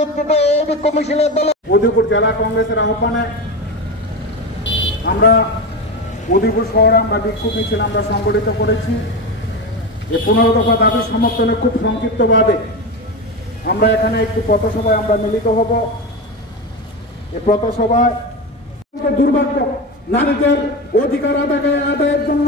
নেতৃত্বে এই বিক্ষোভ মিছিলের দলে উদয়পুর জেলা কংগ্রেসের আহ্বানে আমরা উদয়পুর শহরে আমরা বিক্ষোভ মিছিল আমরা সংগঠিত করেছি। এই 15 দফা দাবি সমর্থনে খুব সংক্ষিপ্তভাবে আমরা এখানে একটি পথসভায় আমরা মিলিত হব। এই পথসভায় দুর্ভাগ্য, নারীদের অধিকার আদায়ের জন্য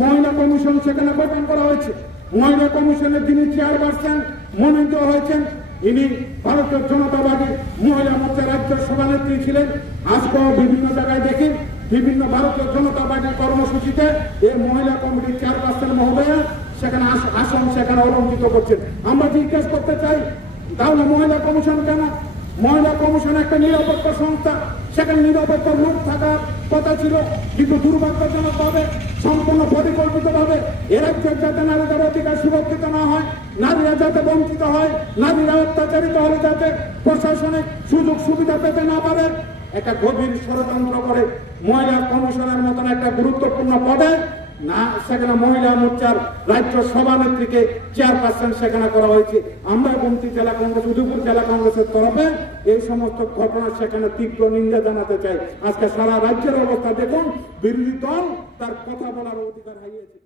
মহিলা কমিশন সেখানে গঠন করা হয়েছে। মহিলা কমিশনের যিনি চেয়ারপারসন মনোনীত হয়েছেন, ইনি ভারতীয় জনতাবাদী মহিলা মোর্চা রাজ্য সভানেত্রী ছিলেন। আজকেও বিভিন্ন জায়গায় দেখি বিভিন্ন ভারতীয় জনতা পার্টির কর্মসূচিতে এই মহিলা কমিটির চেয়ারপারসন মহোদয়া সেখানে আসন সেখানে অলঙ্কিত করছেন। আমরা জিজ্ঞেস করতে চাই, তাহলে মহিলা কমিশন কেন? মহিলা কমিশন একটা নিরপেক্ষ সংস্থা, সেখানে নিরপেক্ষ লোক থাকার কথা ছিল, কিন্তু দুর্ভাগ্যজনকভাবে সম্পূর্ণ পরিকল্পিতভাবে এ রাজ্যের যাতে নারীদের অধিকার সুরক্ষিত না হয়, নারীরা যাতে বঞ্চিত হয়, নারীরা অত্যাচারিত হলে যাতে প্রশাসনিক সুযোগ সুবিধা পেতে না পারে, একটা গভীর ষড়যন্ত্র করে মহিলা কমিশনের মতন একটা গুরুত্বপূর্ণ পদে না সেখানে মহিলা মোর্চার রাজ্য সভানেত্রীকে চেয়ারপারসন সেখানে করা হয়েছে। আমরা গোমতী জেলা কংগ্রেস, উদয়পুর জেলা কংগ্রেসের তরফে এই সমস্ত ঘটনা সেখানে তীব্র নিন্দা জানাতে চাই। আজকে সারা রাজ্যের অবস্থা দেখুন, বিরোধী দল তার কথা বলার অধিকার হারিয়েছে।